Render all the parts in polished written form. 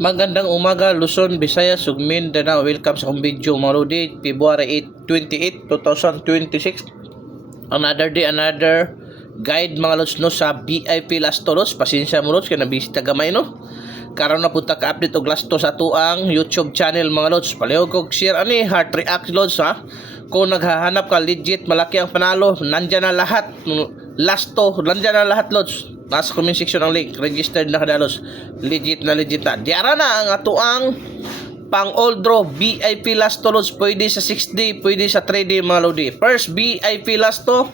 Magandang umaga, Luzon, Visayas, ug Mindanao. Welcome sa akong video, mga lodi. February 28, 2026. Another day, another guide, mga lods, no, sa VIP Last Tolos. Pasensya mo, lods, kaya nabisita gamay, no. Karon na punta ka-update og last to sa tuang YouTube channel, mga lods. Palihog kog share ani, heart react, lods, ha. Kung naghahanap ka, legit, malaki ang panalo. Nandyan na lahat. Last to, nandyan na lahat, lods. Nasa comment section ang link. Registered na kadalos. Legit na. Diara na ang atuang pang old draw VIP last to, lods. Pwede sa 6D, pwede sa 3D, mga lodi. First VIP last to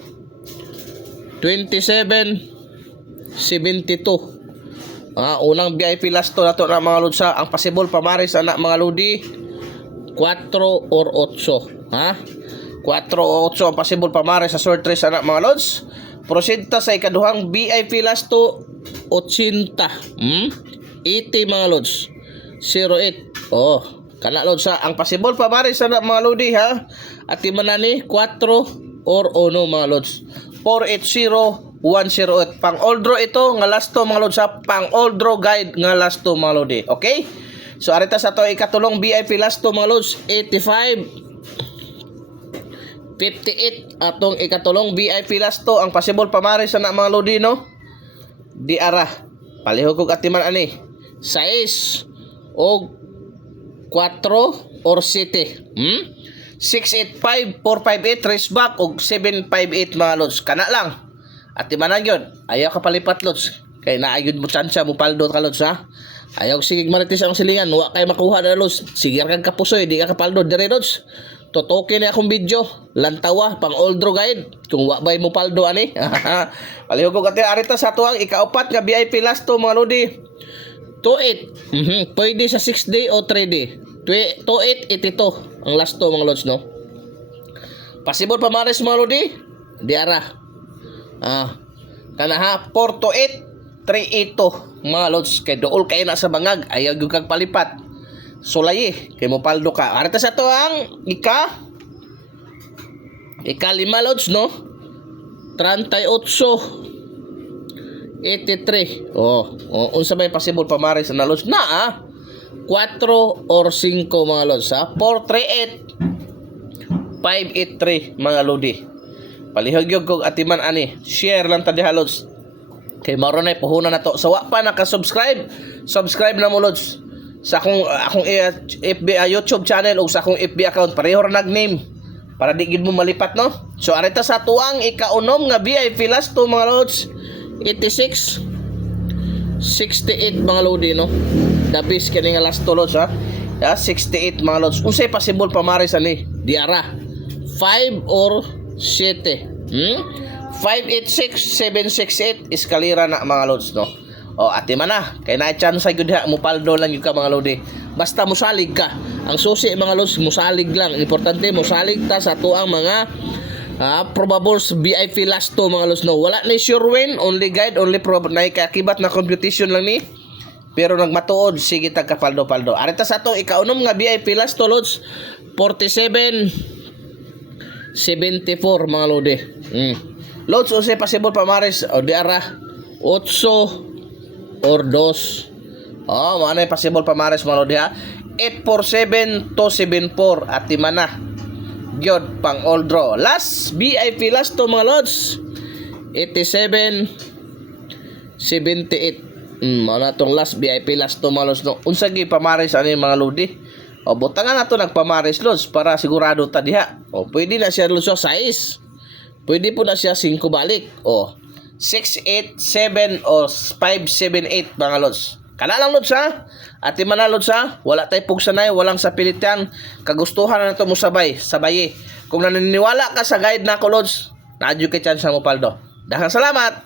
27.72. Unang VIP last to na to na, mga lods, ha. Ang possible pamaris anak, mga lodi, 4 or 8, ha. 4 o 8 ang possible pamaris sa short race anak, mga lods. Proceed ta sa ikaduhang VIP last to 80. 80, mga lods. 08. Kana, lods, ha. Ang possible pamaris anak, mga lodi, ha. At imanani 4 or 1, mga lods. 480 108. Pang old draw ito nga last to, mga lods, ha. Pang old draw guide nga last to, mga lodi. Okay? So arita sa to ikatulong VIP last to, mga lods, 85 58 atong ikatulong VIP last to ang possible pamaris na, mga lodi, no. Di ara palihog kog atiman ani 6 o 4 or 7. 685 458 race back og 758, mga lods. Kana lang atiman gyud, ayaw ka palipat, lods, kay naayod mo tsansya mo paldo ka, lods, ha. Ayaw sigig maritis ang silingan, wa kay makuha na, lods. Sige kang kapusoy, di ka kapaldo dire, lods. Totokin na akong video, lantawa pang old draw guide kung wa bay mo paldo ani. Palihog ko kati arita sa tuang ikaupat nga VIP last to, mga lodi, 28. Pwede sa 6D o 3D. 2882 ang last to, mga lods, no. Possible pamares, mga lodi, di ara. Kana, ha, 428 382, mga lods. Kay dool kay na sa bangag, ayaw gyud kag palipat. Sulayi kay mo paldo ka. Arita sa to ang ika 5, lods, no. 38 83. Unsa may possible pamaris na, lods, na 4 or 5, mga lods, ha. 438 583, mga lodi. Palihog yung kog atiman ani. Share lang ta diha, lods. Kay maro na puhunan na to. Sa wa pa naka-subscribe, subscribe na mo, lods. Sa akong FB YouTube channel o sa akong FB account, pareho ra nag-name para di gid mo malipat, no. So arita sa tuang ikaunom nga VIP last to, mga lods, 86 68, mga lodi, no. The best kani nga last to, lods, ha. 68, mga lods. Unsay possible pamaris ani? Diara 5 or 7. 586 768 eskalera na, mga lods, no. Ati man na kay na chance sa gyud ha, mo paldo lang gyud ka, mga lodi. Basta musalig ka. Ang susi, mga lods, musalig lang. Importante musalig ta sa tuang mga probables VIP last to, mga lods, no. Wala ni sure win, only guide, only prob na kakibat na competition lang ni. Pero nagmatuod, sige tag kapaldo-paldo. Arita sa to ikaunom nga VIP last to, lods, 47 74, mga lodi. Lods, usay possible pamaris o diara 8 or 2. Ano yung possible pamares, mga lodi, ha. 847 to 74 at timana gyud pang old draw. Last VIP last to, mga lods, 87 78. Ano tong last VIP last to, mga lods, no. Unsa gi pamares ani, mga lodi. Butangan nato nagpamares, lods, para sigurado ta diha. Pwede na siya, lods, 6. Pwede po na siya 5 balik. 687 o 578, mga lods. Kana lang, lods, ha. At man na, lods, ha. Wala tay pugsanay, walang sapilitan. Kagustuhan na ito mo sabayi. Kung naniniwala ka sa guide na ko, lods, na-adyo kay chance mo paldo. Daghang salamat.